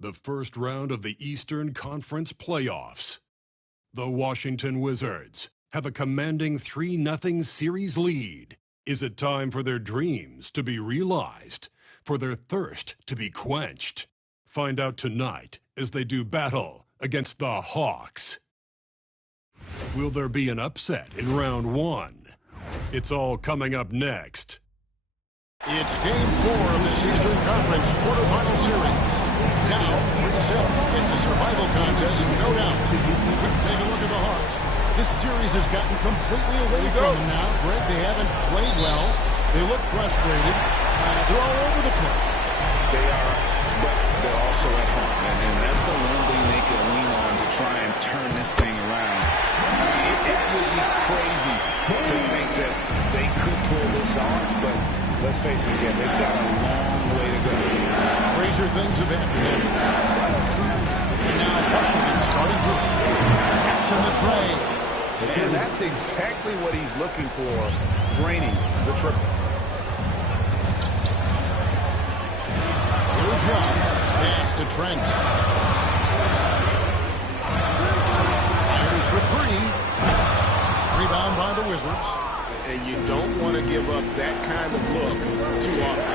the first round of the Eastern Conference playoffs. The Washington Wizards have a commanding 3-0 series lead. Is it time for their dreams to be realized, for their thirst to be quenched? Find out tonight as they do battle against the Hawks. Will there be an upset in round one? It's all coming up next. It's Game 4 of this Eastern Conference quarterfinal series. Down 3-0. It's a survival contest, no doubt. Take a look at the Hawks. This series has gotten completely away from them now. Greg, they haven't played well. They look frustrated. They're all over the place. They are, but they're also at home. And that's the one thing they can lean on to try and turn this thing around. It would be crazy to think that they could pull this off, but let's face it again, they've got a long way to go. Crazier things have happened. And now Washington starting group. Taps in the tray. And that's exactly what he's looking for, draining the triple. Here's one. Pass to Trent. Fires for three. Rebound by the Wizards. And you don't want to give up that kind of look too often.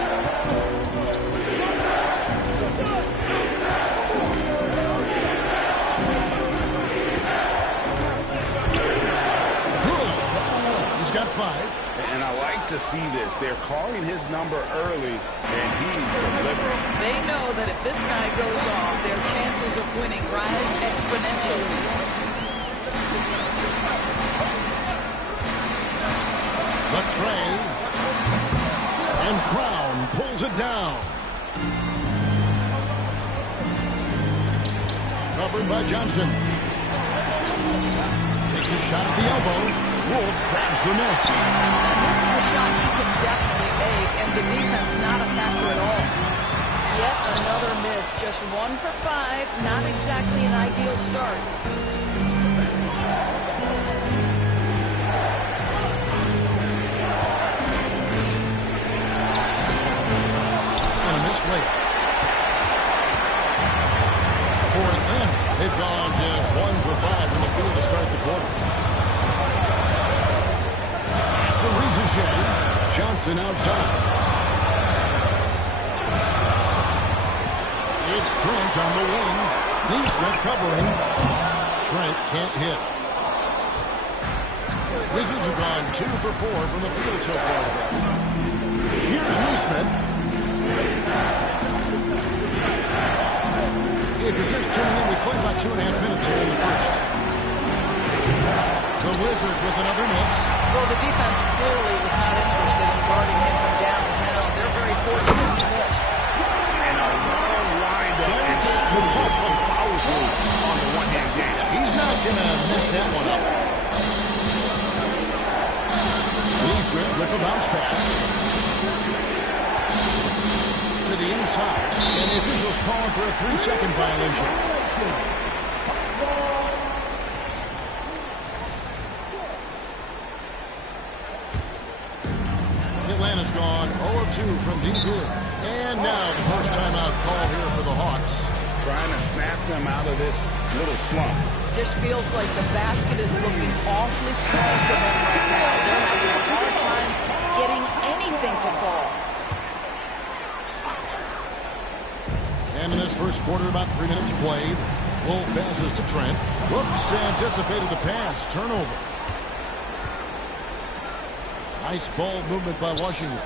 He's got 5. And I like to see this. They're calling his number early, and he's delivering. They know that if this guy goes off, their chances of winning rise exponentially. The tray, and Crown pulls it down. Covered by Johnson. Takes a shot at the elbow. Wolf grabs the miss. This is a shot he can definitely make, and the defense not a factor at all. Yet another miss, just 1 for 5, not exactly an ideal start. Layup. Fourth in. They've gone just 1 for 5 from the field to start the quarter. Pass to Ricochet. Johnson outside. It's Trent on the wing. Neesmith covering. Trent can't hit. Wizards have gone 2 for 4 from the field so far. Here's Neesmith. If you're just tuning in, we played about 2.5 minutes here in the first. The Wizards with another miss. Well, the defense clearly was not interested in guarding him from downtown. They're very fortunate he missed. And a long windup and smooth powerful on the one-hand jam. He's not going to mess that one up. Neesmith with a bounce pass. To the inside, and the officials calling for a 3-second violation. Atlanta's gone 0 of 2 from deep here. And now the first timeout call here for the Hawks. Trying to snap them out of this little slump. Just feels like the basket is looking awfully small for them right now. They're having a hard time getting anything to fall. And in this first quarter, about 3 minutes played. Wolf passes to Trent. Whoops, anticipated the pass. Turnover. Nice ball movement by Washington.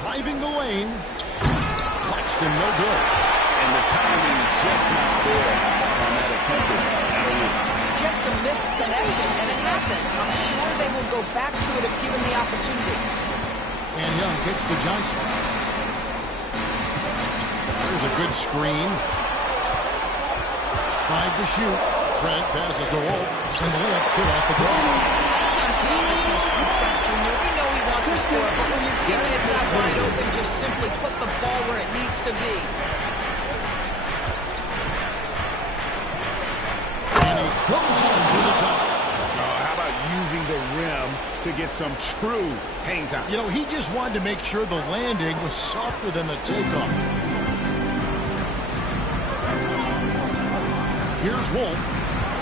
Driving the lane. Claxton, no good. And the timing is just not there on that attempted alley-oop. Just a missed connection, and it happens. I'm sure they will go back to it if given the opportunity. And Young kicks to Johnson. There's a good screen. 5 to shoot. Trent passes to Wolf, and the layup's good off the glass. That's unselfishness from Trent Jr. We know he wants to score, but when your teammate's out wide open, just simply put the ball where it needs to be. And he goes in for the top. using the rim to get some true hang time. You know, he just wanted to make sure the landing was softer than the takeoff. Here's Wolf.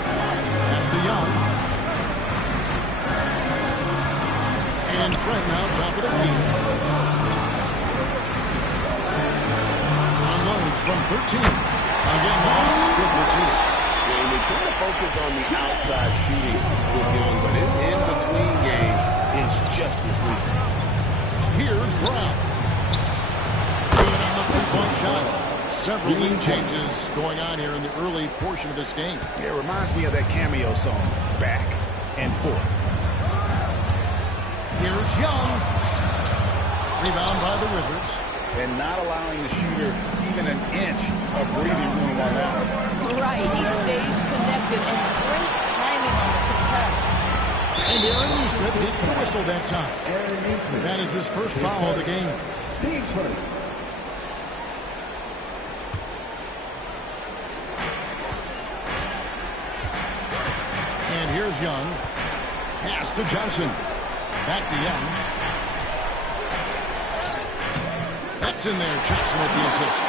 Pass to Young. And Trent now top of the key. Unloads from 13. Again, the Hawks good for 2. Yeah, they tend to focus on the outside shooting with Young, but his in-between game is just as weak. Here's Brown. Good on the three-point shot. Several lead changes going on here in the early portion of this game. Yeah, it reminds me of that cameo song, Back and Forth. Here's Young. Rebound by the Wizards. And not allowing the shooter even an inch of breathing room on that one. Right, he stays connected, and great timing on the contest. And Aaron Neesmith gets the whistle that time. That is his first foul of the game. And here's Young. Pass to Johnson. Back to Young. That's in there. Johnson with the assist.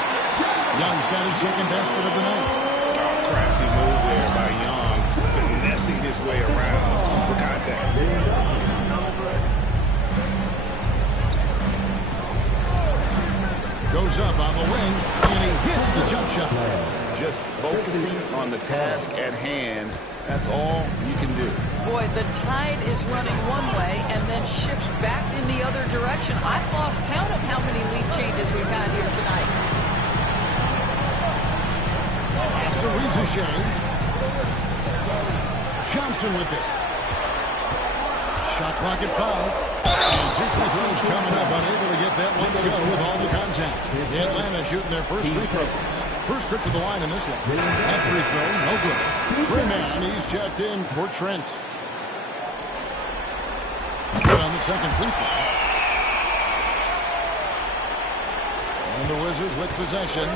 Young's got his second basket of the night. Crafty move there by Young, finessing his way around the contact. Goes up on the wing, and he hits the jump shot. Just focusing on the task at hand, that's all you can do. Boy, the tide is running one way and then shifts back in the other direction. I've lost count of how many lead changes we've had here tonight. Pass to Rizachet. Johnson with it. Shot clock at 5. And 2 free throws coming up. Unable to get that one to go with all the contact. Atlanta shooting their first free throws. First trip to the line in this one. That free throw, no good. Trey Mann, he's checked in for Trent. Good on the second free throw. And the Wizards with possession.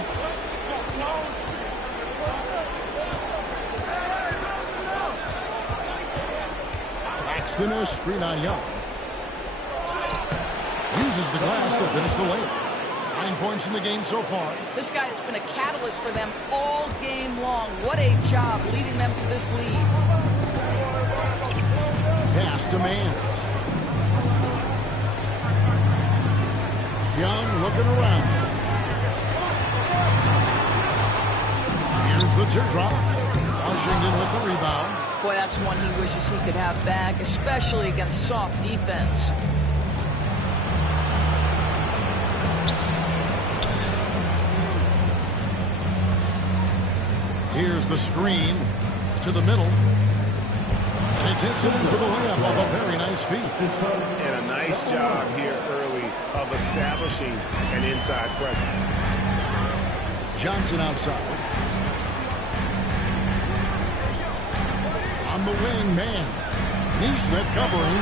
Paxton, a screen on Young. Uses the glass to finish the layup. 9 points in the game so far. This guy has been a catalyst for them all game long. What a job leading them to this lead. Pass to Mann. Young looking around. Here's the teardrop. Washington with the rebound. Boy, that's one he wishes he could have back, especially against soft defense. Here's the screen to the middle. And he takes it in for the layup off a very nice feed. And a nice job here early of establishing an inside presence. Johnson outside. On the wing, Mann. Neesmith covering.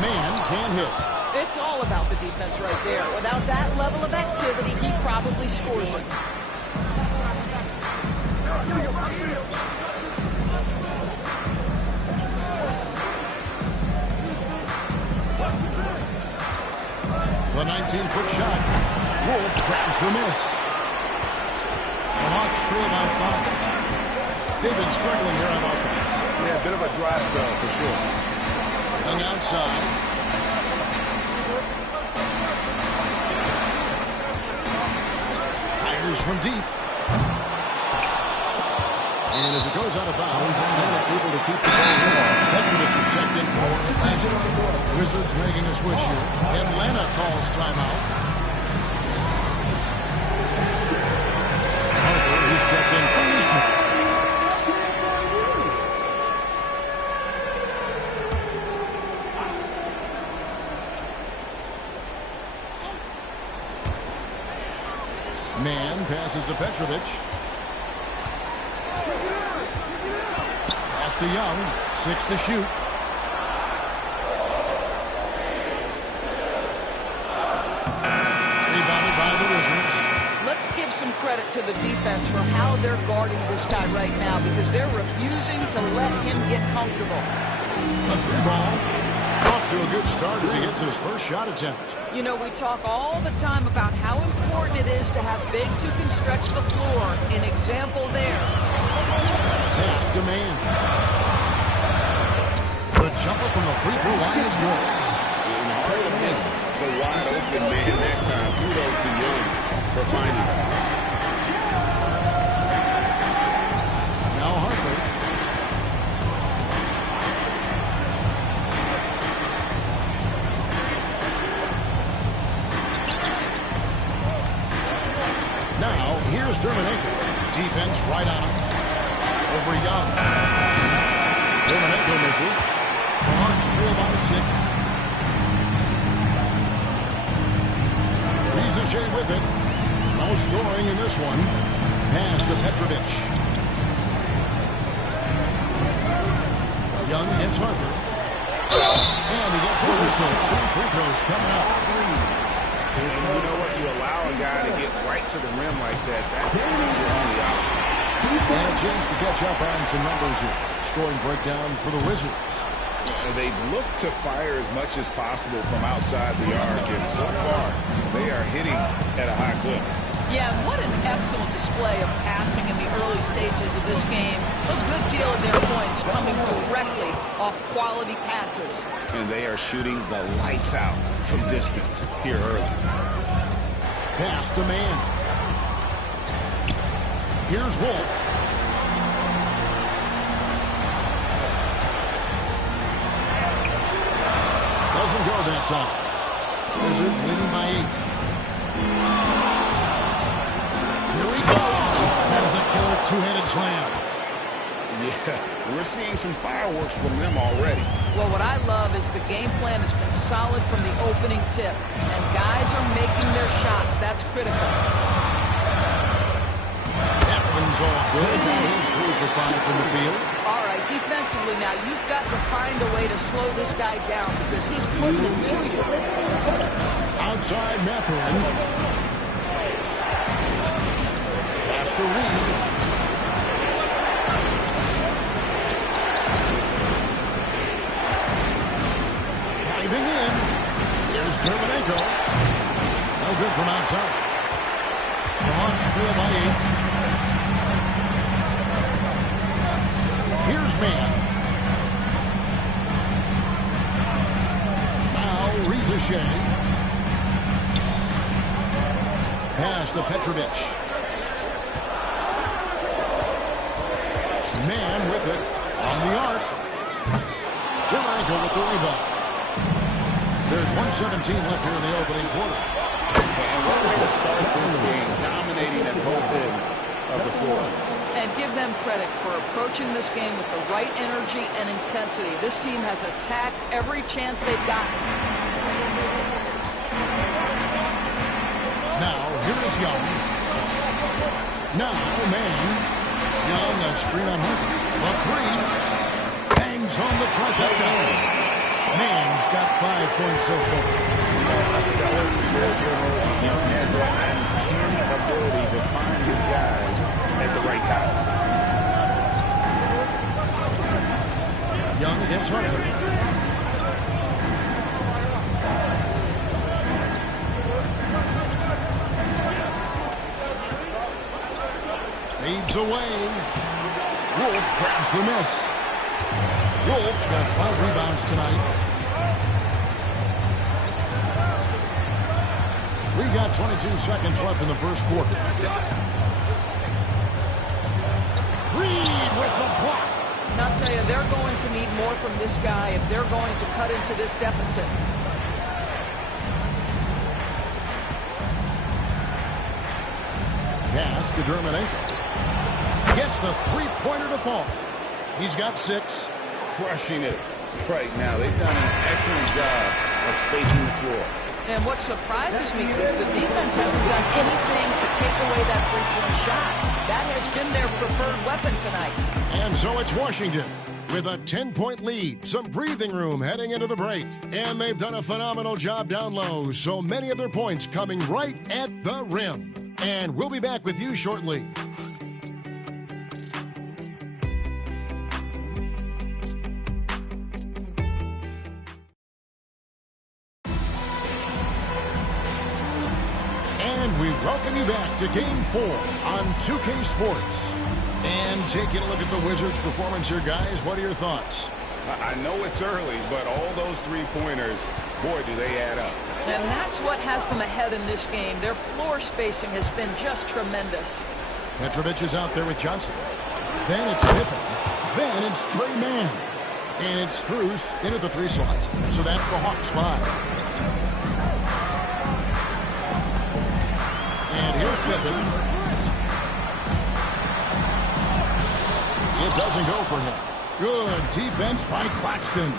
Mann can't hit. It's all about the defense right there. Without that level of activity, he probably scores it. The 19-foot shot. Wolf grabs the miss. The Hawks trail by 5. They've been struggling here on offense. Yeah, a bit of a dry spell for sure. Young outside. Fires from deep. And as it goes out of bounds, Atlanta able to keep the ball warm. Petrovic is checked in for Atlanta. Wizards making a switch here. Atlanta calls timeout. Harper, he's checked in for Neesmith. Mann passes to Petrovic. To Young, 6 to shoot. Rebounded by the Wizards. Let's give some credit to the defense for how they're guarding this guy right now because they're refusing to let him get comfortable. A three ball. Off to a good start as he hits his first shot attempt. You know, we talk all the time about how important it is to have bigs who can stretch the floor. An example there. Pass to man. The jumper from the free throw line is good. And hard to miss the wide open man that time. Kudos to Young for finding it. Now Harper. Now, here's Dermanenko. Defense right on him. Over Young. Dermanenko misses. The Hawks trail by 6. Riza with it. No scoring in this one. Pass to Petrovic. Young hits Harper. And he gets the whistle. 2 free throws coming up. And you know what? You allow a guy to get right to the rim like that. That's your only option. And a chance to catch up on some numbers here. Scoring breakdown for the Wizards. They've looked to fire as much as possible from outside the arc, and so far they are hitting at a high clip. Yeah, what an excellent display of passing in the early stages of this game. A good deal of their points coming directly off quality passes. And they are shooting the lights out from distance here early. Pass to man. Here's Wolf. Doesn't go that time. Wizards leading by 8. Here he goes. There's the killer two-handed slam. Yeah, we're seeing some fireworks from them already. Well, what I love is the game plan has been solid from the opening tip. And guys are making their shots. That's critical. That one's all good. He's 3 for 5 from the field. All right, defensively now, you've got to find a way to slow this guy down because he's putting it to you. Outside Mathurin. Pass to Reed. Driving in. Here's Dermanenko. No good from outside. The Hawks trail by 8. Here's Man. Now Riza. Pass to Petrovic. Man with it on the arc. Jermichael with the rebound. There's 1:17 left here in the opening quarter. And what way to start this game, dominating at both ends of the floor. And give them credit for approaching this game with the right energy and intensity. This team has attacked every chance they've gotten. Now, here is Young. Now, Man. Young, a screen on Harper. A 3. Bangs home the trifecta. Man's got 5 points so far. A stellar floor general. Young has that uncanny ability to find his guys at the right time. Young against Harper. Fades away. Wolf grabs the miss. Wolf got 5 rebounds tonight. We got 22 seconds left in the first quarter. Reed with the block. And I'll tell you, they're going to need more from this guy if they're going to cut into this deficit. Pass to Dermanenko. Gets the three-pointer to fall. He's got 6. Crushing it right now. They've done an excellent job of spacing the floor. And what surprises me is the defense hasn't done anything to take away that three-point shot. That has been their preferred weapon tonight. And so it's Washington with a 10-point lead, some breathing room heading into the break. And they've done a phenomenal job down low, so many of their points coming right at the rim. And we'll be back with you shortly. And we welcome you back to Game 4 on 2K Sports. And taking a look at the Wizards' performance here, guys, what are your thoughts? I know it's early, but all those three-pointers, boy, do they add up. And that's what has them ahead in this game. Their floor spacing has been just tremendous. Petrovic is out there with Johnson. Then it's Pippen. Then it's Trey Mann. And it's Strus into the 3 slot. So that's the Hawks 5. And here's Pippen. It doesn't go for him. Good defense by Claxton.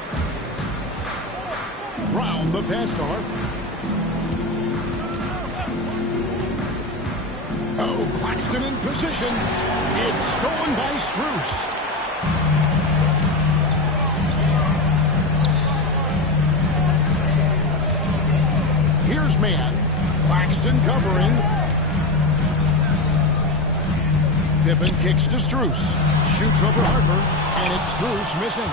Brown the pass to Harper. Oh, Claxton in position. It's stolen by Strus. Here's Mann. Claxton covering. Pippen kicks to Strus. Shoots over Harper, and it's Strus missing.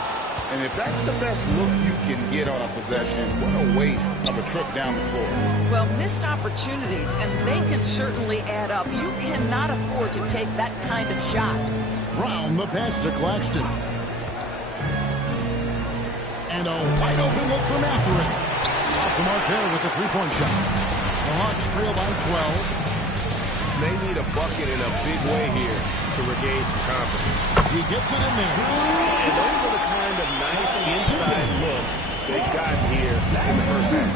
And if that's the best look you can get on a possession, what a waste of a trip down the floor. Well, missed opportunities, and they can certainly add up. You cannot afford to take that kind of shot. Brown the pass to Claxton. And a wide open look for Mathurin. Off the mark there with the three-point shot. The Hawks trail by 12. They need a bucket in a big way here to regain some confidence. He gets it in there. And those are the kind of nice inside looks they got here in the first half.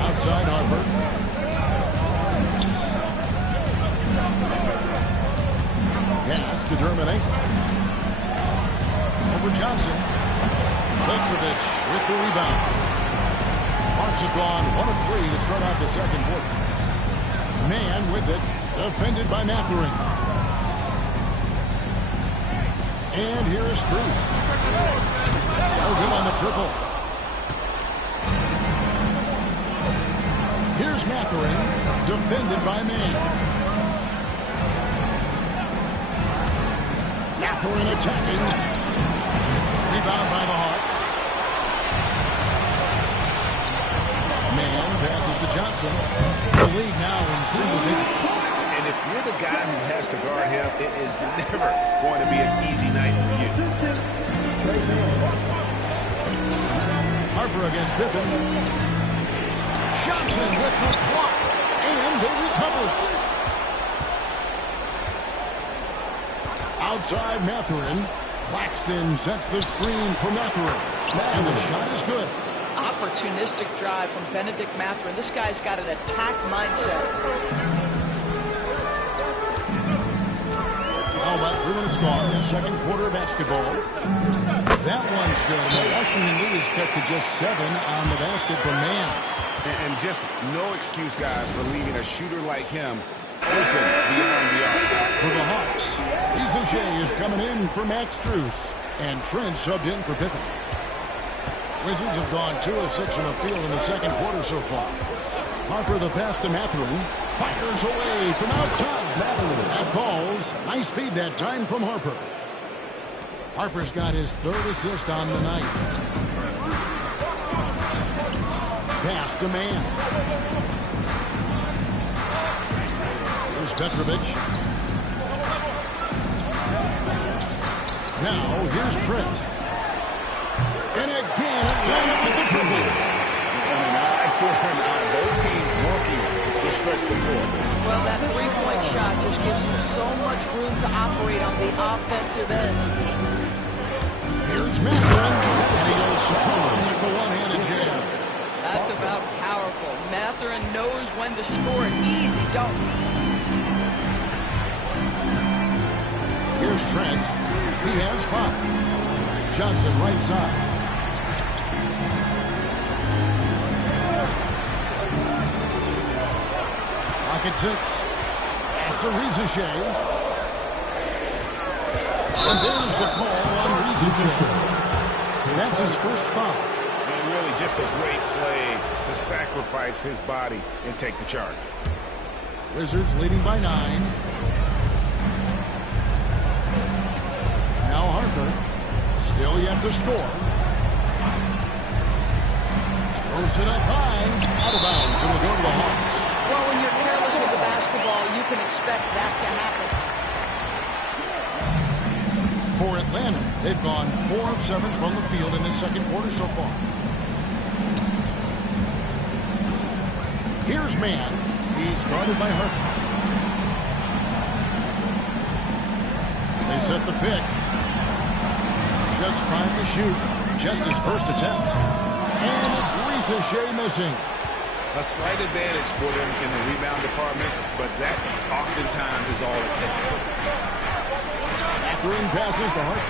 Outside Harper. Pass to Dermanenko. Over Johnson. Petrovic with the rebound. Hawks have gone 1 of 3 to start out the second quarter. Mann with it, defended by Mathurin. And here's Strus. No good on the triple. Here's Mathurin, defended by Mann. Mathurin attacking. Rebound by the Hawks. Mann passes to Johnson. The lead now in single digits. And if you're the guy who has to guard him, it is never going to be an easy night for you. Harper against Pippen. Johnson with the block. And they recover it. Outside Mathurin. Claxton sets the screen for Mathurin. And the shot is good. Opportunistic drive from Benedict Mathurin. This guy's got an attack mindset. Well, about 3 minutes gone in the second quarter of basketball. That one's good. The Washington lead is cut to just 7 on the basket from Mann. And just no excuse, guys, for leaving a shooter like him open beyond the arc. For the Hawks, Rizuchet is coming in for Max Strus. And Trent subbed in for Pippen. Wizards have gone 2 of 6 in the field in the second quarter so far. Harper the pass to Mathurin. Fires away from outside. That falls. Nice feed that time from Harper. Harper's got his 3rd assist on the night. Pass to Mann. Here's Petrovic. Now here's Trent. And again, Atlanta with the triple. And an eye for an eye. Both teams working to stretch the floor. Well, that three-point shot just gives you so much room to operate on the offensive end. Here's Mathurin. And he goes strong with the one-handed jam. That's about powerful. Mathurin knows when to score an easy dunk. Here's Trent. He has 5. Johnson right side. Pocket 6. After Rizuchet. And there's the call on Rizuchet. That's his first foul. And really just a great play to sacrifice sacrifice his body and take the charge. Wizards leading by 9. Now Harper. Still yet to score. Throws it up high. Out of bounds. It will go to the Hawks. Well, when you're careless with the basketball, you can expect that to happen. For Atlanta, they've gone 4 of 7 from the field in this second quarter so far. Here's Mann. He's guarded by Harper. They set the pick. Just 5 to shoot. Just his first attempt. And it's Risa Shea missing. A slight advantage for them in the rebound department, but that oftentimes is all it takes. Mathurin passes to Harper.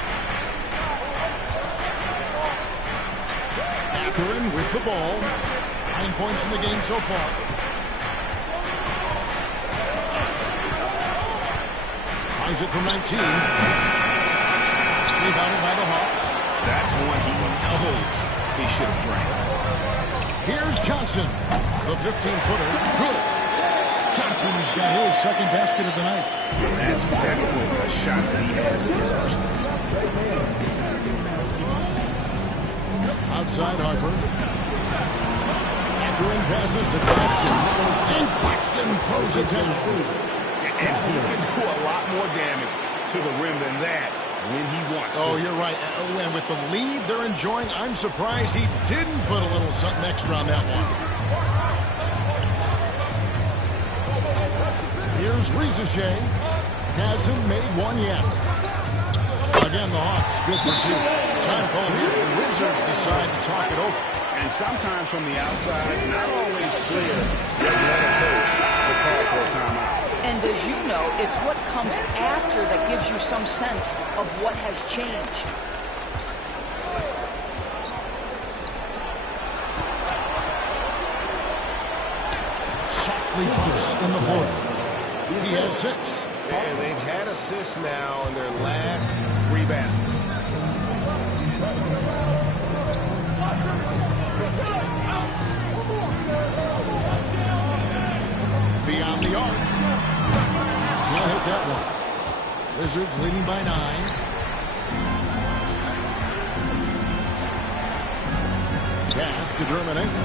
Mathurin with the ball. 9 points in the game so far. Tries it from 19. Rebounded by the Hawks. That's one he knows he should have drained. Here's Johnson. The 15-footer. Good. Johnson's got his second basket of the night. That's definitely a shot that he has in his arsenal. Outside Harper. Mathurin passes to Claxton. And Claxton throws it down. And he can do a lot more damage to the rim than that when he wants to. Oh, you're right. And with the lead they're enjoying, I'm surprised he didn't put a little something extra on that one. Here's Risa Shea. Hasn't made one yet. Again, the Hawks good for 2. Time called here. The Wizards decide to talk it over. And sometimes from the outside, not always clear, they let a coach to call for a timeout. And as you know, it's what comes after that gives you some sense of what has changed. Softly close in the floor. He has 6. And they've had assists now in their last 3 baskets. Beyond the arc. Can't hit that one. Wizards leading by 9. Pass to Dermanenko.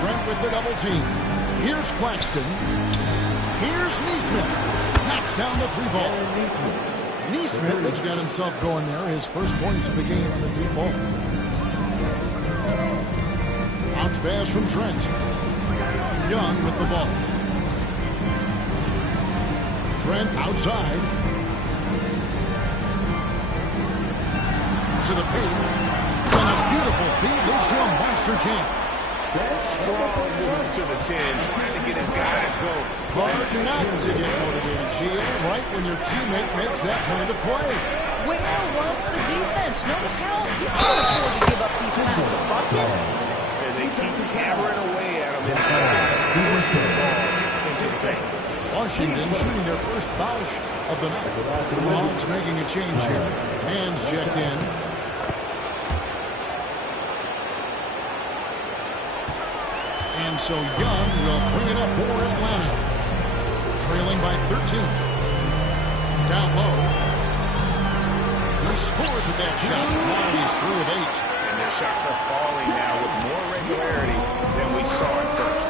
Trent with the double team. Here's Claxton. Here's Neesmith. Knocks down the 3-ball. Neesmith has got himself going there. His first points of the game on the deep ball. Bounce pass from Trent. Young with the ball. Trent outside. To the paint. And a beautiful feed leads to a monster jam. Strong move to the 10, trying to get his guys going. Hard not to get motivated, GM, right when your teammate makes that kind of play. Where was the defense? No hell, you can't afford to give up these kinds of buckets. And they keep hammering away at him inside, pushing the ball into the paint. Washington shooting their first foul of the night. The Hawks making a change here. Hands checked in. And so Young will bring it up for Atlanta. Trailing by 13. Down low. He scores with that shot. Now he's 3 of 8. And their shots are falling now with more regularity than we saw at first.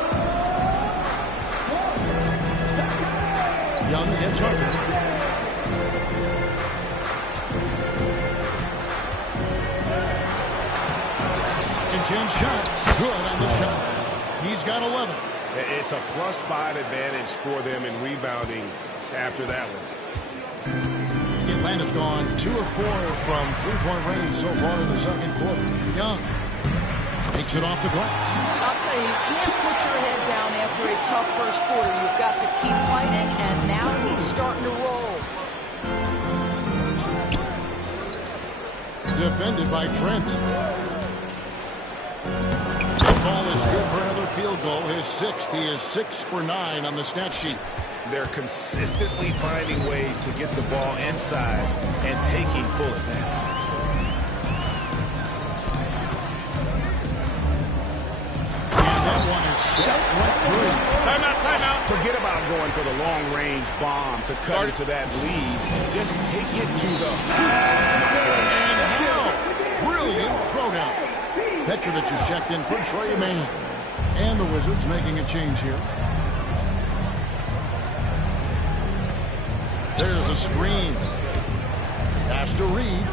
Young against Harper. Second chance shot. Good on the shot. He's got 11. It's a +5 advantage for them in rebounding after that one. Atlanta's gone 2 of 4 from 3-point range so far in the second quarter. Young takes it off the glass. I'll tell you, you can't put your head down after a tough first quarter. You've got to keep fighting, and now he's starting to roll. Defended by Trent. The ball is good for another field goal. His 6th. He is 6 for 9 on the stat sheet. They're consistently finding ways to get the ball inside and taking full advantage. step right through. Timeout. Forget about going for the long-range bomb to cut into that lead. Just take it to the... And now, brilliant throwdown. Petrovic is checked in for Trey Mann. And the Wizards making a change here. There's a screen. Pass to Reed.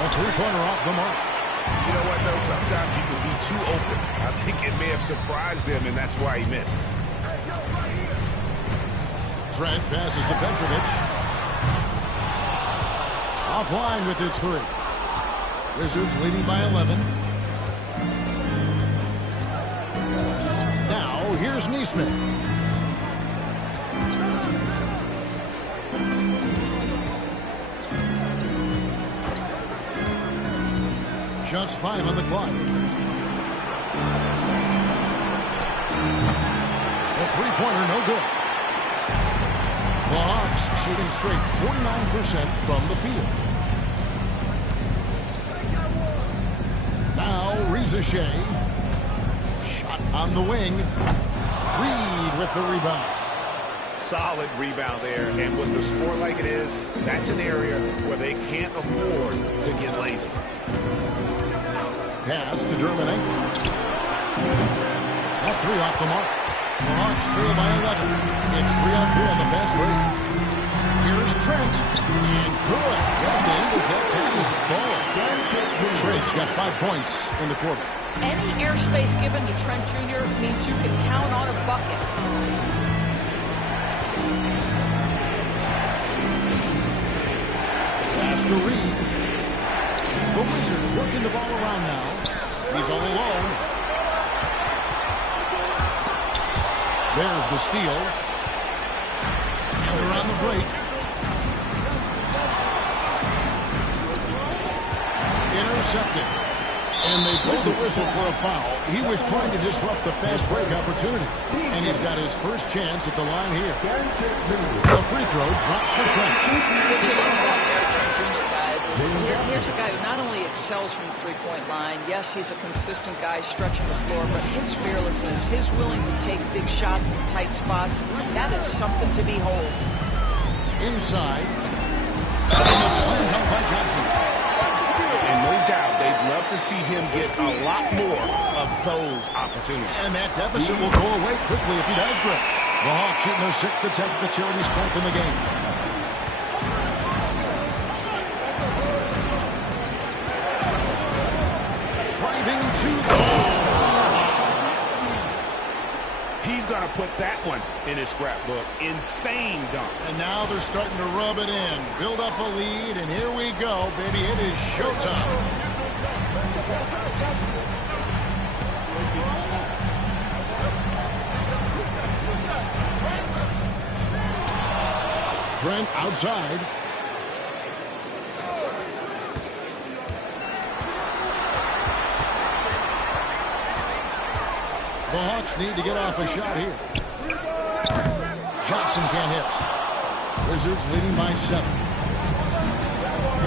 A three-pointer off the mark. You know what, though? Sometimes you can be too open. I think it may have surprised him, and that's why he missed. Trent passes to Petrovic. Offline with his three. Wizards leading by 11. Now, here's Neesmith. Just 5 on the clock. The three-pointer, no good. The Hawks shooting straight 49% from the field. Now, Reza Shea. Shot on the wing. Reed with the rebound. Solid rebound there, and with the score like it is, that's an area where they can't afford to get lazy. Pass to Dermanenko. That three off the mark. The Hawks trail by 11. It's 3-on-3 on the fast break. Here's Trent. And good. Yeah, the Eagles have time as it falls. Trent's got 5 points in the quarter. Any airspace given to Trent Jr. means you can count on a bucket. Pass to Reed. The Wizards working the ball around now. He's all alone. There's the steal. And they're on the break. Intercepted. And they blow the whistle for a foul. He was trying to disrupt the fast break opportunity. And he's got his first chance at the line here. The free throw drops for Trent. Here's a guy who not only excels from the three-point line, yes, he's a consistent guy stretching the floor, but his fearlessness, his willing to take big shots in tight spots, that is something to behold. Inside. And the slam dunk by Johnson. And no doubt, they'd love to see him get a lot more of those opportunities. And that deficit will go away quickly if he does great. The Hawks shooting their 6th attempt at the charity stripe in the game. Driving to the He's going to put that one in his scrapbook. Insane dunk. And now they're starting to rub it in. Build up a lead, and here we go, baby. It is showtime. Trent outside. The Hawks need to get off a shot here. Johnson can't hit. Wizards leading by 7.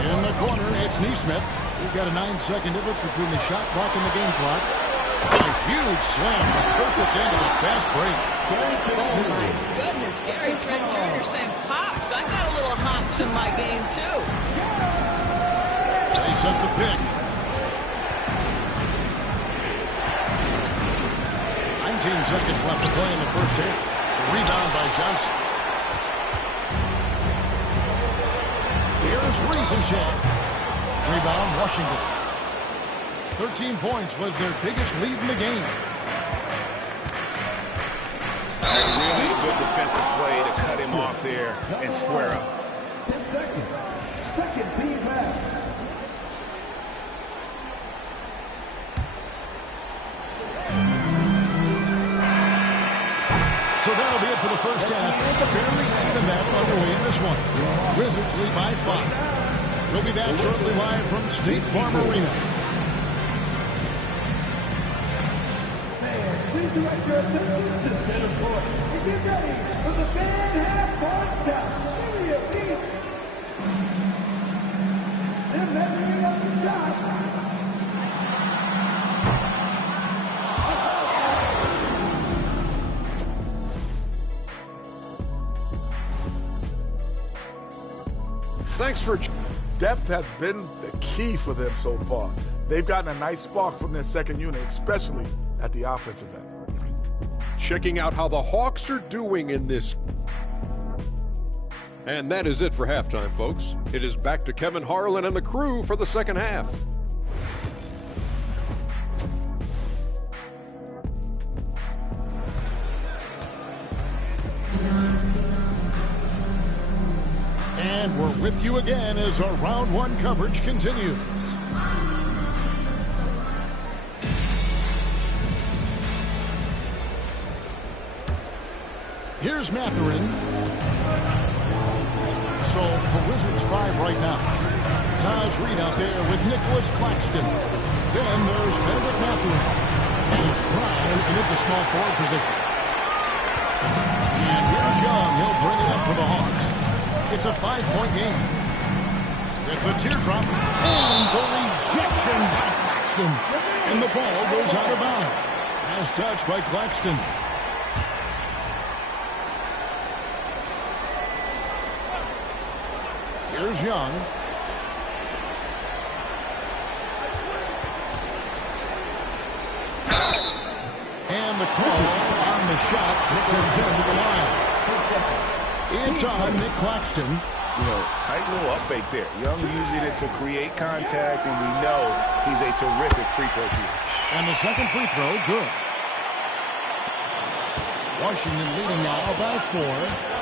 In the corner, it's Neesmith. We've got a 9-second difference between the shot clock and the game clock. A huge slam, the perfect end of the fast break. Oh, my goodness. Gary Trent Jr. saying, Pops, I got a little hops in my game, too. They set the pick. 19 seconds left to play in the first half. Rebound by Johnson. Here's Reza Shea. Rebound, Washington. 13 points was their biggest lead in the game. A really good defensive play to cut him off there and square up. 10 seconds. Second team pass. So that'll be it for the first half. Fairly even battle underway in this one. Wizards lead by 5. We'll be back shortly live from State Farm Arena. Please direct your attention to center court and get ready for the fan half-court shot. They're measuring up the shot. Thanks for... Depth has been the key for them so far. They've gotten a nice spark from their second unit, especially at the offensive end. checking out how the Hawks are doing in this. And that is it for halftime, folks. It is back to Kevin Harlan and the crew for the second half. And we're with you again as our round one coverage continues. Here's Mathurin. So the Wizards 5 right now. Taj Reed out there with Nicholas Claxton. Then there's Benedict Mathurin. And it's Brown into the small forward position. And here's Young. He'll bring it up for the Hawks. It's a 5-point game. With the teardrop. And the rejection by Claxton. And the ball goes out of bounds. As touched by Claxton. Here's Young. And the call on the shot sends him to the line. It's on Nick Claxton. You know, tight little up fake there. Young using it to create contact, and we know he's a terrific free throw shooter. And the second free throw, good. Washington leading now by 4.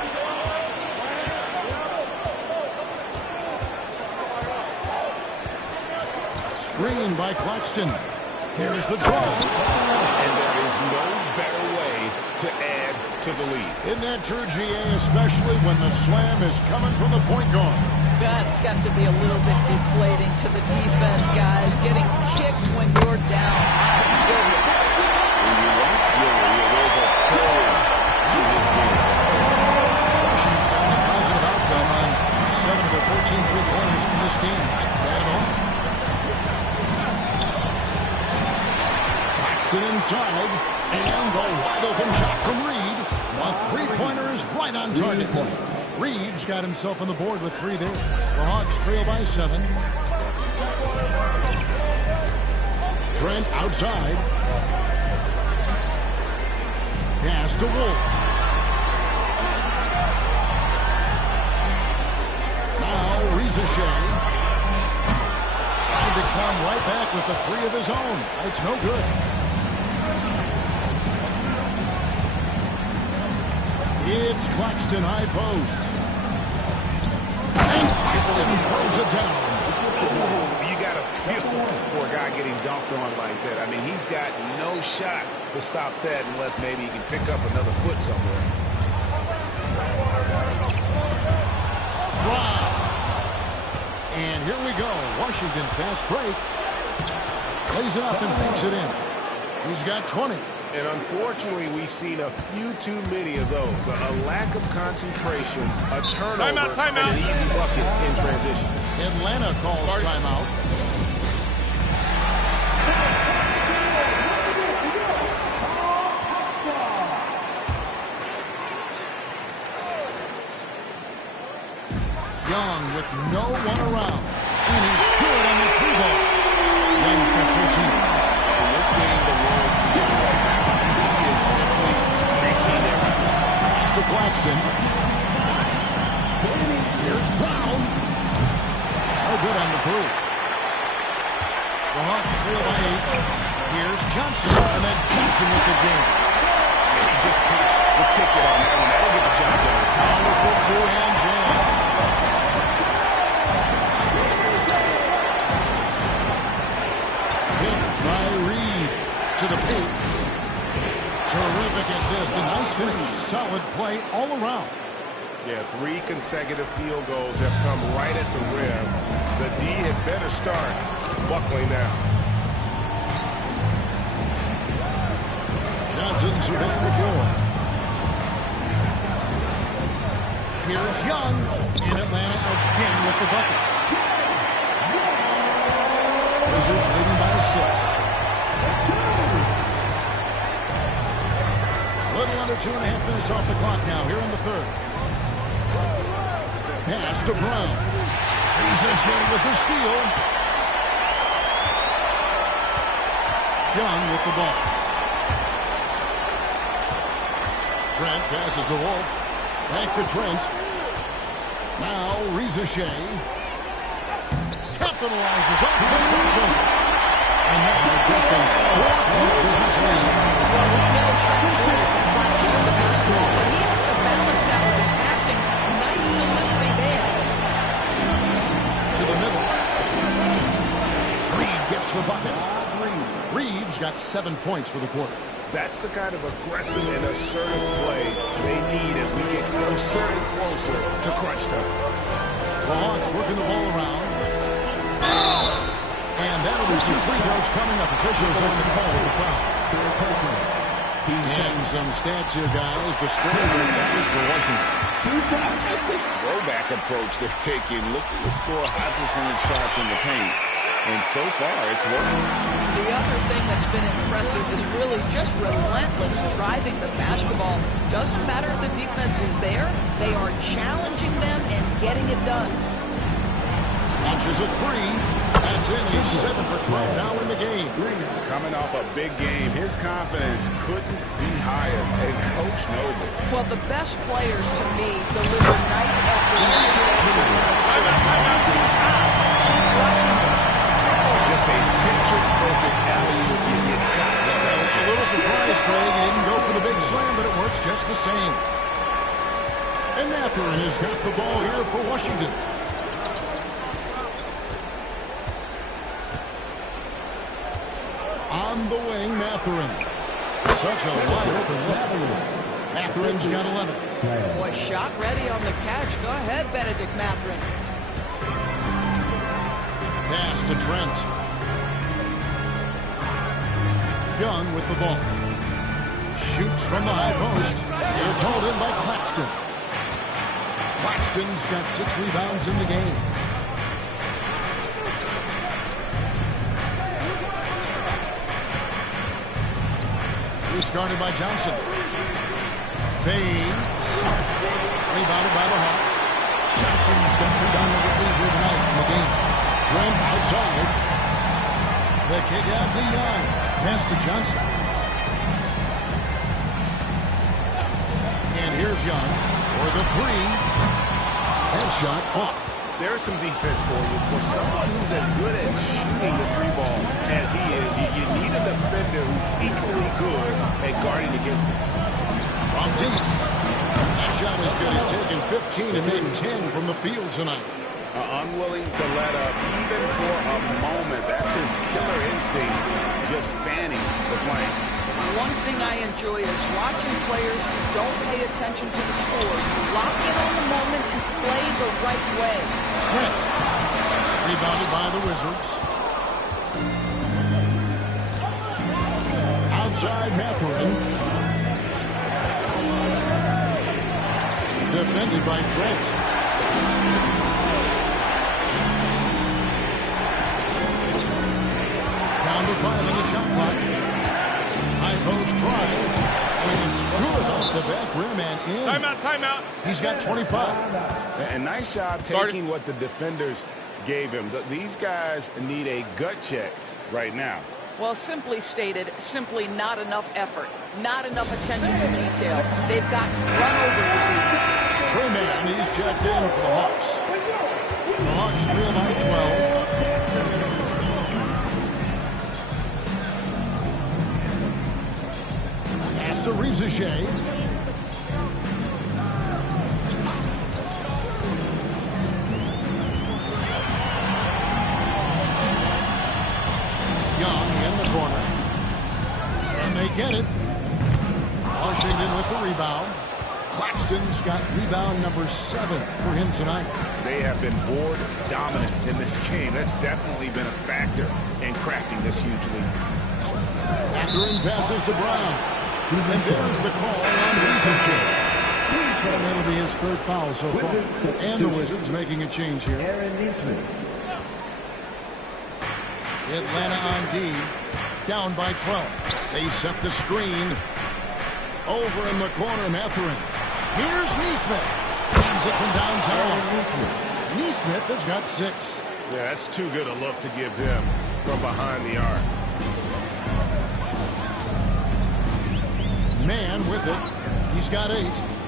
Screen by Claxton. Here's the draw. And there is no better way to add to the lead. Isn't that true, GA, especially when the slam is coming from the point guard? That's got to be a little bit deflating to the defense, guys. Getting kicked when you're down. Goodness. When you watch Gilly, there's a purpose to his game. Washington's got a positive outcome on 7 of their 14 three-pointers in this game. Right on. Inside, and a wide-open shot from Reed. A three-pointer is right on target. Reed's got himself on the board with 3 there. The Hawks trail by 7. Trent outside. Pass to Wolf. Now Rizachet. Trying to come right back with the 3 of his own. It's no good. It's Claxton high post. And Claxton throws it down. Ooh, you got to feel for a guy getting dunked on like that. I mean, he's got no shot to stop that unless maybe he can pick up another foot somewhere. Wow. And here we go. Washington fast break. Plays it up and takes it in. He's got 20. And unfortunately, we've seen a few too many of those. A lack of concentration, a turnover, and an easy bucket in transition. Atlanta calls timeout. Young with no one around. And he's good on the 3 ball. Young's got 14. In this game, the world's together right now. He is simply making it right. To Claxton. Here's Brown. No good on the 3. The Hawks trail by 8. Here's Johnson. And then Johnson with the jam. And he just puts the ticket on that one. That'll get the job done. Powerful 2-hand jam. By Reed to the paint. Terrific assist. A nice finish. Solid play all around. Yeah, 3 consecutive field goals have come right at the rim. The D had better start buckling down. Johnson surveying the floor. Here's Young. In Atlanta again with the bucket. Wizards leading by 6. A little under 2.5 minutes off the clock now here in the third. Pass to Brown. Riza with the steal. Young with the ball. Trent passes to Wolf. Back to Trent. Now Riza capitalizes on the crossing. And now just a 4-point Wizards lead. Well, we know Trent Jr. can flash with the basketball, but he has to balance that with his passing. Nice delivery there. To the middle. Reed gets the bucket. Reed's got 7 points for the quarter. That's the kind of aggressive and assertive play they need as we get closer and closer to crunch time. The Hawks working the ball around. And that'll be 2 free throws coming up. Officials on the call with the foul. And some stats here, guys. The scoring rate for Washington. At this throwback approach they're taking, looking to score high percentage shots in the paint. And so far, it's working. The other thing that's been impressive is really just relentless driving the basketball. Doesn't matter if the defense is there. They are challenging them and getting it done. Launches a 3. That's in. He's 7 for 12 now in the game. Coming off a big game, his confidence couldn't be higher, and Coach knows it. Well, the best players, to me, deliver night after night. Just a picture-perfect alley-oop. A little surprise, Craig. He didn't go for the big slam, but it works just the same. And Mathurin has got the ball here for Washington. On the wing, Mathurin. Such a wide open look. Mathurin's got 11. Boy, shot ready on the catch. Go ahead, Benedict Mathurin. Pass to Trent. Young with the ball. Shoots from the high post. It's hauled in by Claxton. Claxton's got 6 rebounds in the game. He's guarded by Johnson. Fades. Rebounded by the Hawks. Johnson's got rebound number 8 here tonight in the game. Trent outside. The kick out to Young. Pass to Johnson. And here's Young for the 3. Headshot off. There's some defense for you. For someone who's as good at shooting the 3-ball as he is, you need a defender who's equally good at guarding against him. From deep. That shot is good. He's taken 15 and made 10 from the field tonight. Unwilling to let up even for a moment. That's his killer instinct, just fanning the flame. One thing I enjoy is watching players who don't pay attention to the score, lock in on the moment and play the right way. Trent, rebounded by the Wizards. Outside Mathurin. Defended by Trent. Down to 5 on the shot clock. High post try. And screw it off the back rim and in. Timeout. He's got 25. And nice job taking what the defenders gave him. These guys need a gut check right now. Well, simply stated, simply not enough effort, not enough attention to detail. They've gotten run over this season. Truman, he's checked in for the Hawks. The Hawks trail by 12. Pass to Riza. Young in the corner. And they get it. Washington with the rebound. Claxton's got rebound number 7 for him tonight. They have been board dominant in this game. That's definitely been a factor in crafting this huge lead. Mathurin passes to Brown. And there's the call on Riza. And that'll be his 3rd foul so far. And the Wizards making a change here. Atlanta on D. Down by 12. They set the screen. Over in the corner, Mathurin. Here's Neesmith. Hands it from downtown. Neesmith has got 6. Yeah, that's too good a look to give him from behind the arc. Man with it. He's got 8.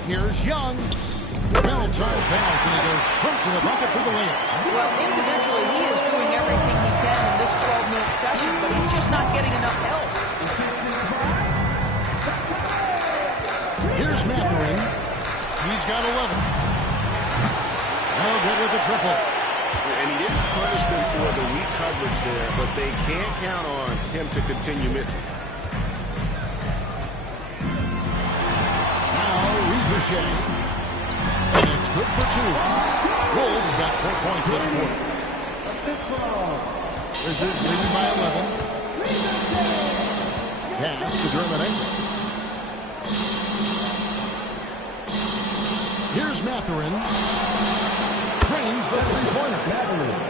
Here's Young. Well-timed pass, and he goes straight to the bucket for the layup. Well, individually, he is doing everything he can in this 12-minute session, but he's just not getting enough help. Here's Matherin. He's got 11. Oh, good with the triple. And he didn't punish them for the weak coverage there, but they can't count on him to continue missing. Now, Rizachet. And it's good for 2. Wolves got 4 points this quarter. Wizards leading by 11. Pass to Germany. Here's Matherin. Trains the three-pointer.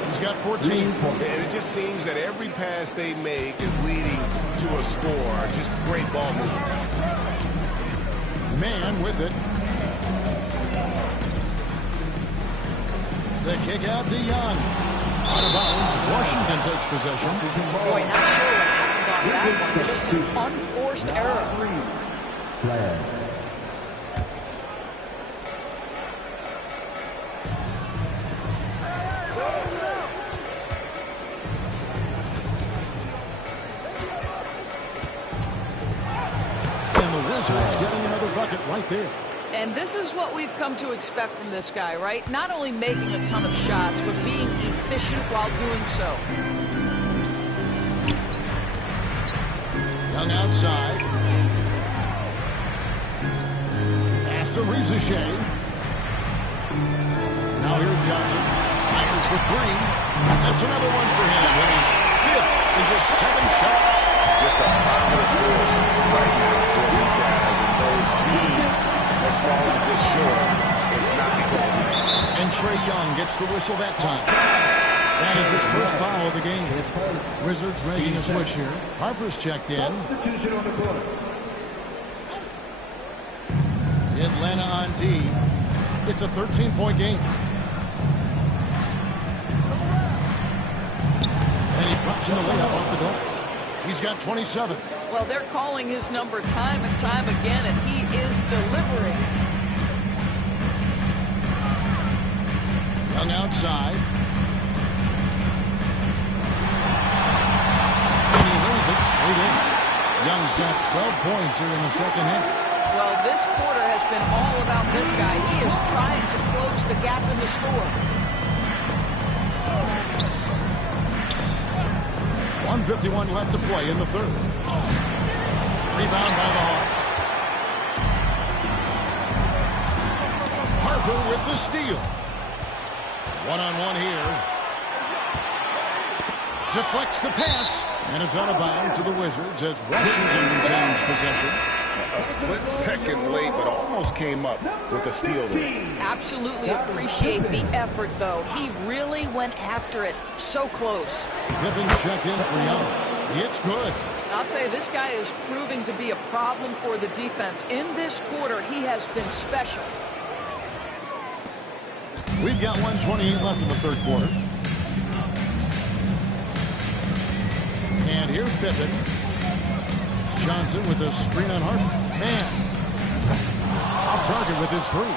He's got 14. And it just seems that every pass they make is leading to a score. Just great ball movement. Man with it. The kick out to Young. Out of bounds. Washington takes possession. Boy, not sure what happened on that one. Just an unforced error. Flag. And the Wizards getting another bucket right there. And this is what we've come to expect from this guy, right? Not only making a ton of shots, but being efficient while doing so. Young outside. Pass to Rizachet. Now here's Johnson. Fires the 3. That's another one for him. With his 5th in just 7 shots. Just a positive force right now for these guys. And those teams has fallen a bit short. It's not because of him. And Trae Young gets the whistle that time. That is his first foul of the game. Wizards making a switch here. Harper's checked in. Substitution on the court. Atlanta on D. It's a 13-point game. And he drops in the layup off the glass. He's got 27. Well, they're calling his number time and time again, and he is delivering. Young outside. And he lays it straight in. Young's got 12 points here in the second half. Well, this quarter has been all about this guy. He is trying to close the gap in the score. 1:51 left to play in the third. Rebound by the Hawks. Harper with the steal. One-on-one here. Deflects the pass. And it's out of bounds to the Wizards as Washington retains possession. A split second late, but almost came up with a steal there. Absolutely appreciate the effort, though. He really went after it. So close. Pippen checked in for Young. It's good. I'll tell you, this guy is proving to be a problem for the defense. In this quarter, he has been special. We've got 1:28 left in the third quarter. And here's Pippen. Johnson with a screen on Harper. Man. Off target with his 3.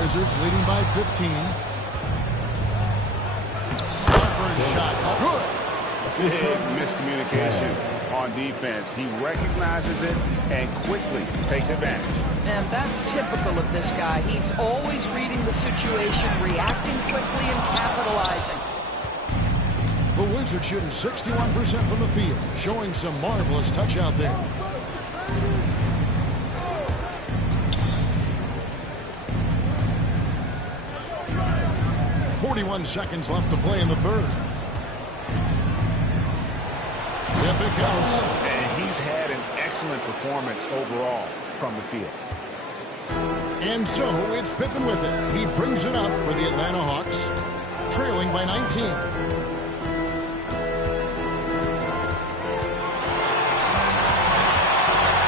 Wizards leading by 15. Harper's shot is good. Big miscommunication on defense. He recognizes it and quickly takes advantage. And that's typical of this guy. He's always reading the situation, reacting quickly, and capitalizing. The Wizards shooting 61% from the field, showing some marvelous touch out there. .41 seconds left to play in the third. Yep, it goes. And he's had an excellent performance overall from the field. And so it's Pippen with it. He brings it up for the Atlanta Hawks, trailing by 19.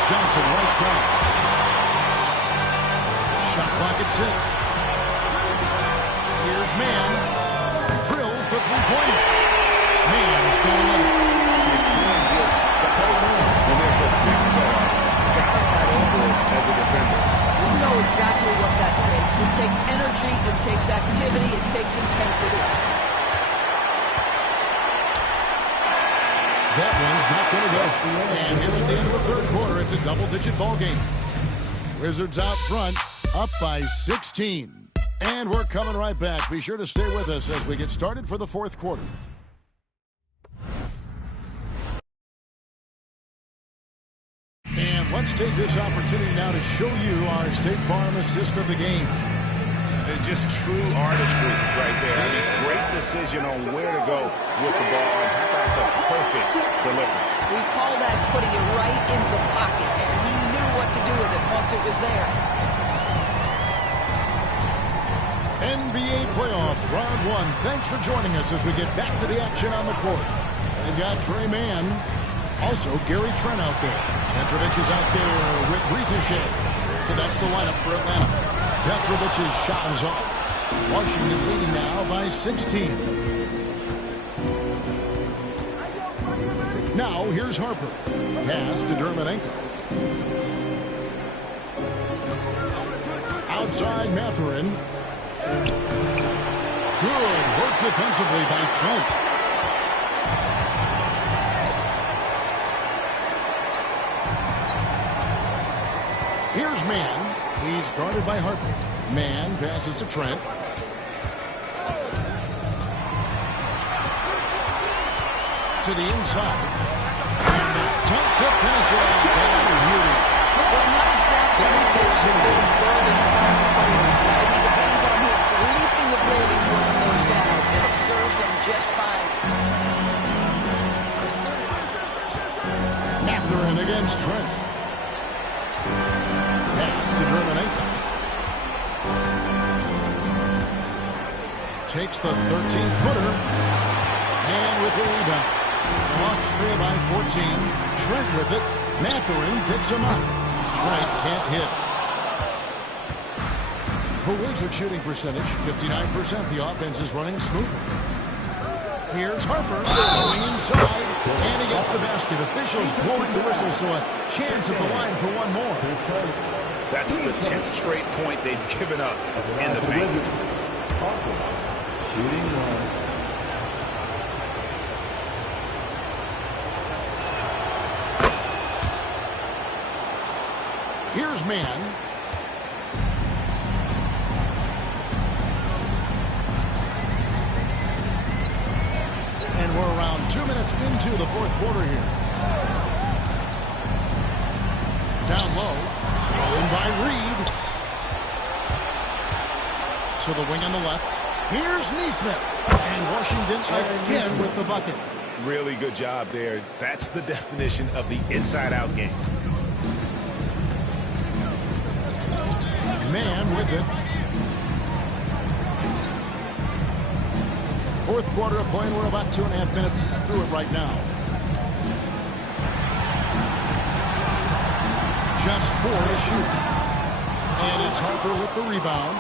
Johnson right side. Shot clock at 6. Here's Mann. Drills the three-pointer. Mann's got 11. You can't just stop when there's a big set. Gotta fight over it as a defender. You know exactly what that takes. It takes energy, it takes activity, it takes intensity. That one's not going to go. And here at the end of the third quarter, it's a double-digit ball game. Wizards out front, up by 16. And we're coming right back. Be sure to stay with us as we get started for the fourth quarter. And let's take this opportunity now to show you our State Farm assist of the game. Just true artistry right there. I mean, great decision on where to go with the ball. And how about the perfect delivery? We call that putting it right in the pocket, and he knew what to do with it once it was there. NBA Playoffs, Round 1. Thanks for joining us as we get back to the action on the court. They've got Trey Mann, also Gary Trent out there. Petrovic is out there with Rizachet. So that's the lineup for Atlanta. Petrovic's shot is off. Washington leading now by 16. Now here's Harper. Pass to Dermonenko. Outside Mathurin. Good work defensively by Trent. Here's Mann. He's guarded by Harper. Mann passes to Trent. To the inside. And the dunk to finish it off. Well, not exactly because you've been building players, right? It depends on his leaping ability more than those guys, and it serves him just fine. Mathurin against Trent. Pass to Dermonenko. Takes the 13-footer. And with the rebound. The Hawks trail by 14. Trent with it. Mathurin picks him up. Trent can't hit. The Wizard shooting percentage, 59%. The offense is running smoothly. Here's Harper going inside, and he gets the basket. Officials blowing the whistle, so a chance at the line for one more. That's the 10th straight point they've given up in the paint. Shooting one. Here's Mann. And we're around 2 minutes into the fourth quarter here. Down low. Stolen by Reed. To the wing on the left. Here's Neesmith. And Washington again with the bucket. Really good job there. That's the definition of the inside-out game. Mann with it. Fourth quarter of play, and we're about 2.5 minutes through it right now. Just 4 to shoot. And it's Harper with the rebound.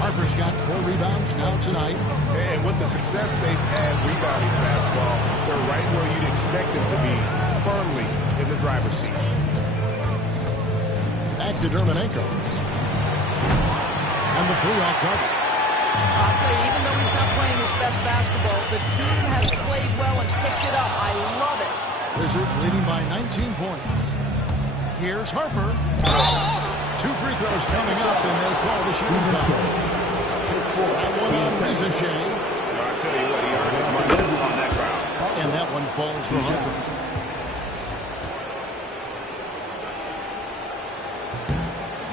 Harper's got 4 rebounds now tonight. And with the success they've had rebounding basketball, they're right where you'd expect them to be, firmly in the driver's seat. Back to Dermonenko. And the 3 off target. I'll tell you, even though he's not playing his best basketball, the team has played well and picked it up. I love it. Wizards leading by 19 points. Here's Harper. 2 free throws coming up, and they call the shooting foul. That one on Rizachet. I'll tell you what, he earned his money on that foul. And that one falls for Harper.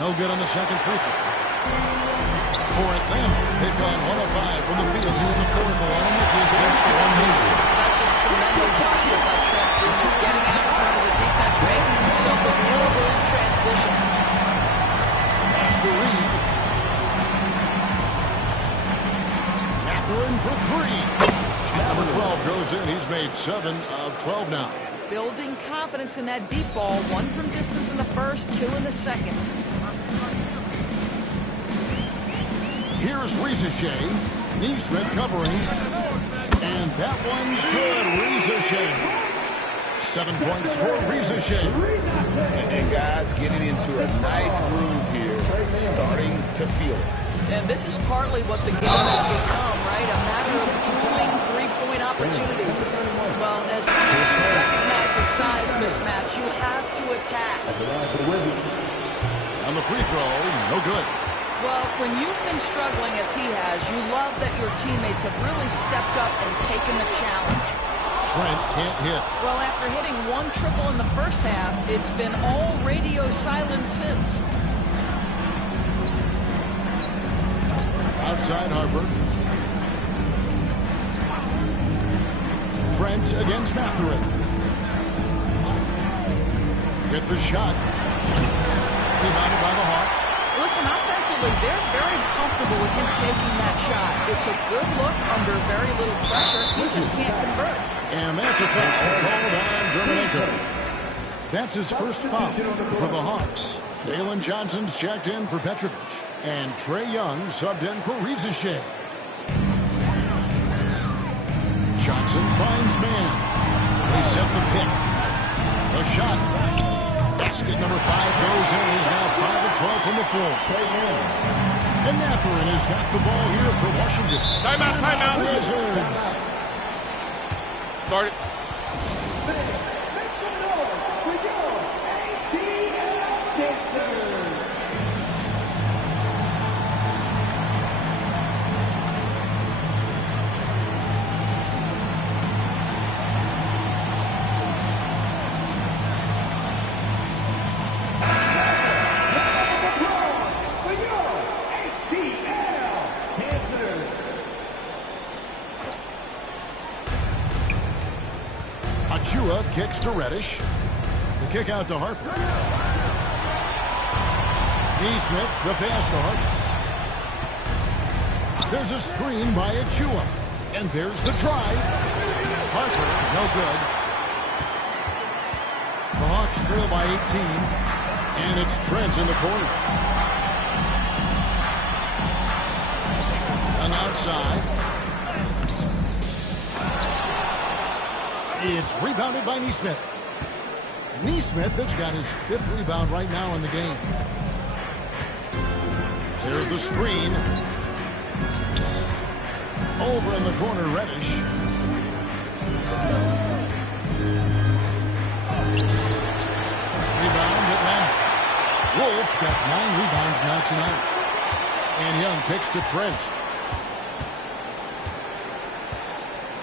No good on the second free throw. For Atlanta, they've gone 1 of 5 from the field here in the fourth, and this is just the one move. That's just tremendous hustle by Trent Jr. Getting out in front of the defense, making himself available in transition. That's the lead. Mathurin for 3. Shot number 12 goes in. He's made 7 of 12 now. Building confidence in that deep ball. 1 from distance in the first, 2 in the second. Here's Ricochet. Neesmith covering. And that one's good. Ricochet. 7 points for Ricochet. And guys getting into a nice groove here, starting to feel it. And this is partly what the game has become, right? A matter of dueling three-point opportunities. Well, as soon as you recognize the size mismatch, you have to attack. On the free throw, no good. Well, when you've been struggling as he has, you love that your teammates have really stepped up and taken the challenge. Trent can't hit. Well, after hitting one triple in the first half, it's been all radio silence since. Outside Harper. Trent against Mathurin. Get the shot. Rebounded by the Hawks. Listen, offensively, they're very comfortable with him taking that shot. It's a good look under very little pressure. He just can't convert. And that's a foul called on Dermenenko. That's his first foul for the Hawks. Dalen Johnson's checked in for Petrovic. And Trae Young subbed in for Ricochet. Johnson finds man. They set the pick. The shot. Basket number 5 goes in. He's now 5 of 12 from the floor. And Mathurin has got the ball here for Washington. Timeout. Wizards. Start it. Make some noise. We go. ATL Dancers. Achua kicks to Reddish. The kick out to Harper. Neesmith, the pass to Harper. There's a screen by Achua. And there's the drive. Harper, no good. The Hawks trail by 18. And it's Trent in the corner. And outside. It's rebounded by Neesmith. Neesmith has got his 5th rebound right now in the game. There's the screen. Over in the corner, Reddish. Rebound, Atlanta. Wolf got 9 rebounds now tonight. And Young kicks to Trent.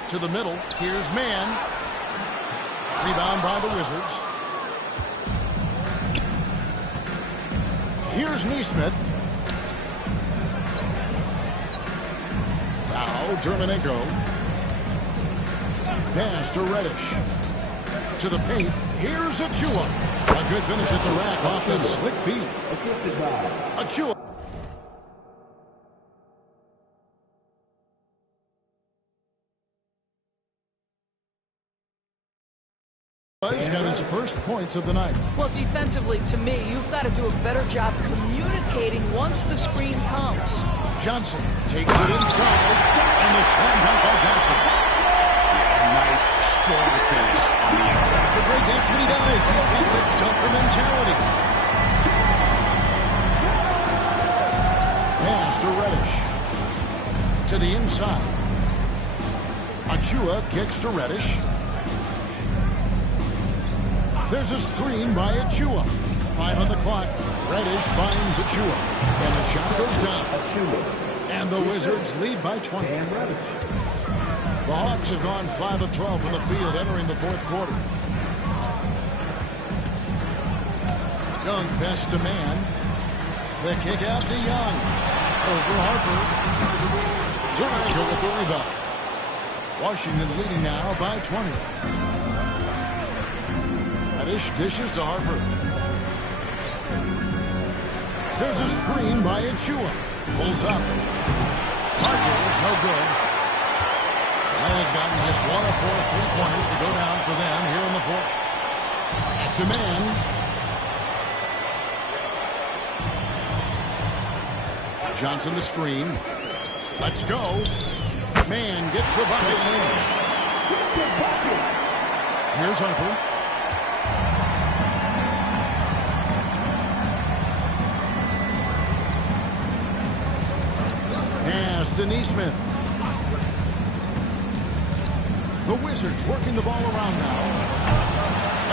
To the middle. Here's Mann. Rebound by the Wizards. Here's Neesmith. Now Dermenenko. Pass to Reddish. To the paint. Here's Achua. A good finish at the rack off the slick feet. Assisted by Achua. He's got his first points of the night. Well, defensively, to me, you've got to do a better job communicating once the screen comes. Johnson takes it inside, and the slam dunk by Johnson. Yeah, nice, strong finish on the inside. The great, that's what he does. He's got the dunker mentality. Pass to Reddish. To the inside. Achua kicks to Reddish. There's a screen by Achua. 5 on the clock. Reddish finds Achua. And the shot goes down. And the Wizards lead by 20. The Hawks have gone 5 of 12 from the field entering the 4th quarter. Young pass to Mann. The kick out to Young. Over Harper. Dermenenko with the rebound. Washington leading now by 20. Reddish dishes to Harper. There's a screen by Achua. Pulls up. Harper, no good. Well, has gotten just 1 of 4 3-pointers to go down for them here in the 4th. Back to Mann. Johnson the screen. Let's go. Man gets the bucket. Here's Harper. Pass to Neesmith. The Wizards working the ball around now.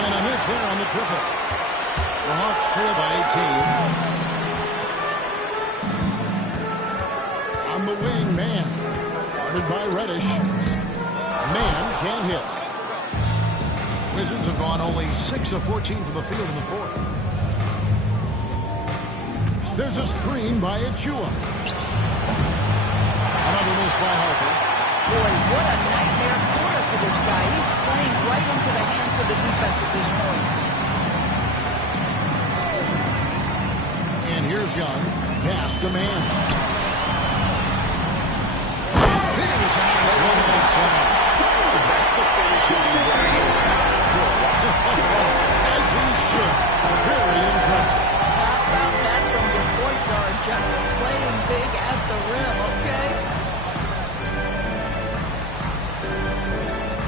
And a miss there on the triple. The Hawks trail by 18. On the wing, man. Guarded by Reddish. Man can't hit. Wizards have gone only 6 of 14 from the field in the fourth. There's a screen by Achua. Another miss by Harper. Boy, what a nightmare quarter for this guy. He's playing right into the hands of the defense at this point. And here's Young. Pass to man. Here's a nice one-handed slam. That's a finish he'll be bragging about for a while. As he should. Very impressive. How about that from your point guard, John? Playing big at the rim, okay?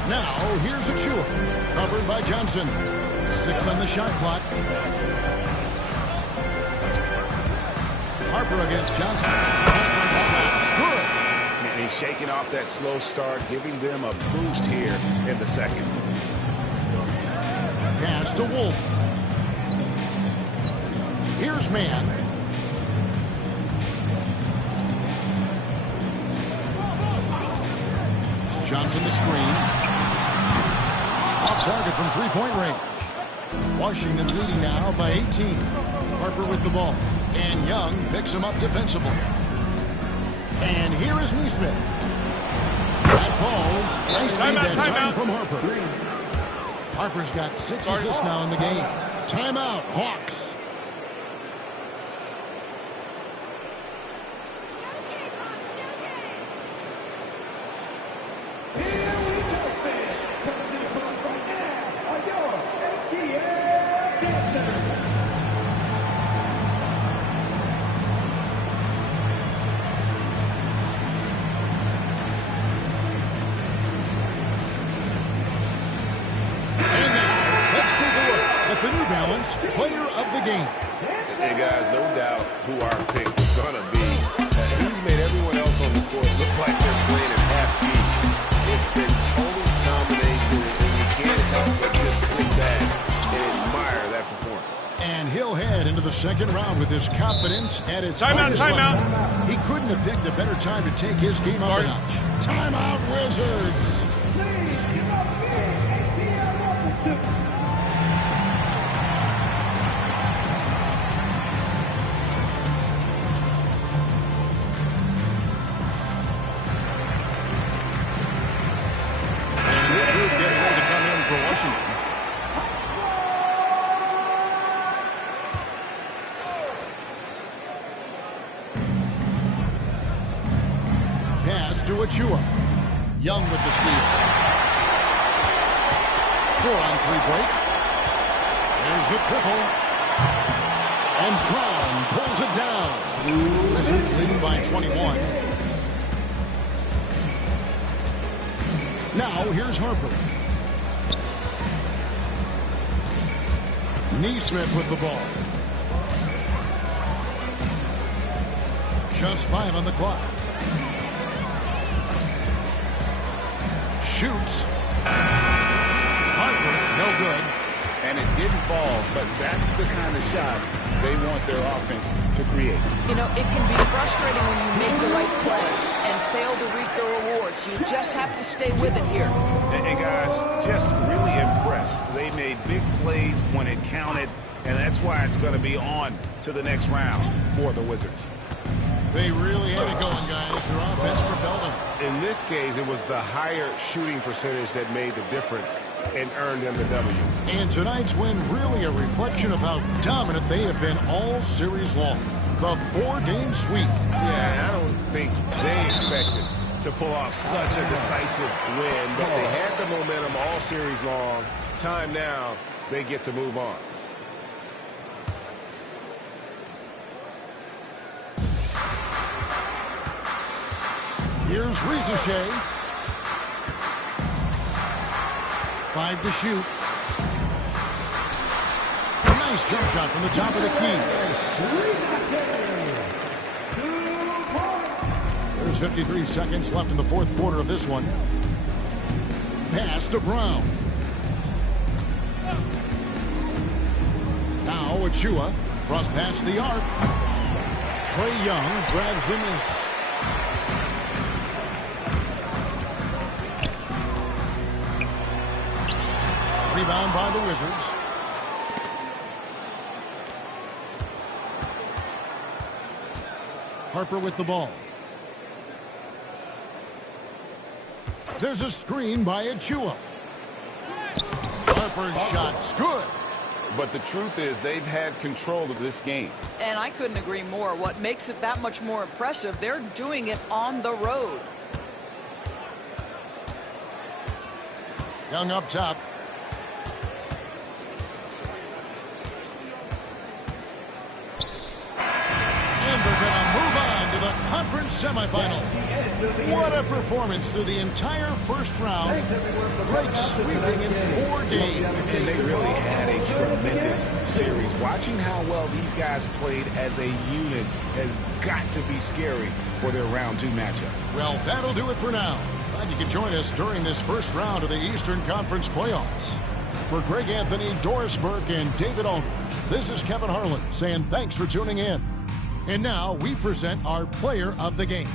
Now, here's Achua. Covered by Johnson. 6 on the shot clock. Harper against Johnson. Harper's shot's good. And he's shaking off that slow start, giving them a boost here in the second. Pass to Wolf. Here's man. Johnson the screen. Off target from three-point range. Washington leading now by 18. Harper with the ball. And Young picks him up defensively. And here is Neesmith. That falls. Nice lead that time from Harper. Harper's got 6 assists now in the game. Timeout, Hawks. Here we go, fans. Coming to the front right now are your ATL dancers. The New Balance Player of the Game. And guys, no doubt who our pick is going to be. He's made everyone else on the court look like they're playing at half speed. It's been total domination, and you can't help but just sit back and admire that performance. And he'll head into the second round with his confidence at its Timeout, timeout. He couldn't have picked a better time to take his game up a notch. Timeout, Wizards. Please give up big ATL welcome to Pass to Achua. Young with the steal. 4-on-3 break. There's the triple. And Brown pulls it down. Wizards leading by 21. Now here's Harper. Neesmith with the ball. Just 5 on the clock. Shoots. Harper, no good. And it didn't fall, but that's the kind of shot they want their offense to create. You know, it can be frustrating when you make the right play and fail to reap the rewards. You just have to stay with it here. And guys, just really impressed. They made big plays when it counted, and that's why it's going to be on to the next round for the Wizards. They really had it going, guys. Their offense propelled them. In this case, it was the higher shooting percentage that made the difference and earned them the W. And tonight's win really a reflection of how dominant they have been all series long. The 4-game sweep. Yeah, I don't think they expected to pull off such a decisive win, but they had the momentum all series long. Time now, they get to move on. Here's Ricochet. 5 to shoot. A nice jump shot from the top of the key. There's 53 seconds left in the fourth quarter of this one. Pass to Brown. Now Achua. Front past the arc. Trae Young grabs the miss. Rebound by the Wizards. Harper with the ball. There's a screen by Achua. Harper's shot's good. But the truth is they've had control of this game. And I couldn't agree more. What makes it that much more impressive, they're doing it on the road. Young up top. And they're going to move on to the conference semifinals. What a performance through the entire first round. Drake sweeping in 4 games. And they really had a tremendous series. Watching how well these guys played as a unit has got to be scary for their round 2 matchup. Well, that'll do it for now. Glad you can join us during this first round of the Eastern Conference playoffs. For Greg Anthony, Doris Burke, and David Aldridge, this is Kevin Harlan saying thanks for tuning in. And now we present our player of the game.